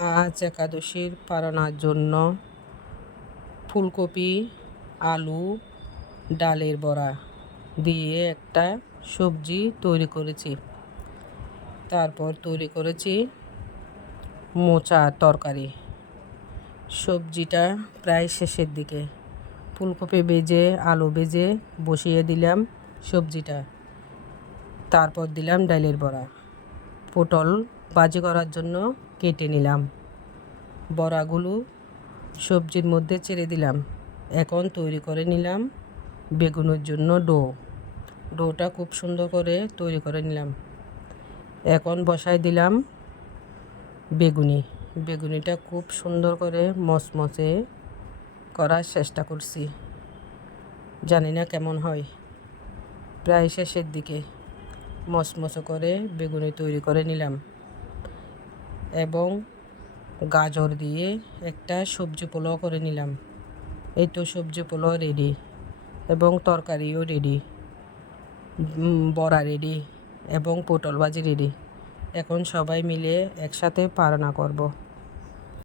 আজ একাদশীর পালনার জন্য ফুলকপি, আলু, ডালের বড়া দিয়ে একটা সবজি তৈরি করেছি। তারপর তৈরি করেছি মোচা তরকারি। সবজিটা প্রায় শেষের দিকে। ফুলকপি বেজে আলু বেজে বসিয়ে দিলাম সবজিটা। তারপর দিলাম ডালের বড়া। পটল ভাজি করার জন্য কেটে নিলাম। বড়াগুলো সবজির মধ্যে ছেড়ে দিলাম। এখন তৈরি করে নিলাম বেগুনের জন্য ডো। ডোটা খুব সুন্দর করে তৈরি করে নিলাম। এখন বসাই দিলাম বেগুনি। বেগুনিটা খুব সুন্দর করে মচমচে করার চেষ্টা করছি। জানি না কেমন হয়। প্রায় শেষের দিকে মচমচে করে বেগুনি তৈরি করে নিলাম। এবং গাজর দিয়ে একটা সবজি পোলাও করে নিলাম। এই তো সবজি পোলাও রেডি এবং তরকারিও রেডি বড়া রেডি এবং পটল ভাজি রেডি এখন সবাই মিলে একসাথে পারনা করব।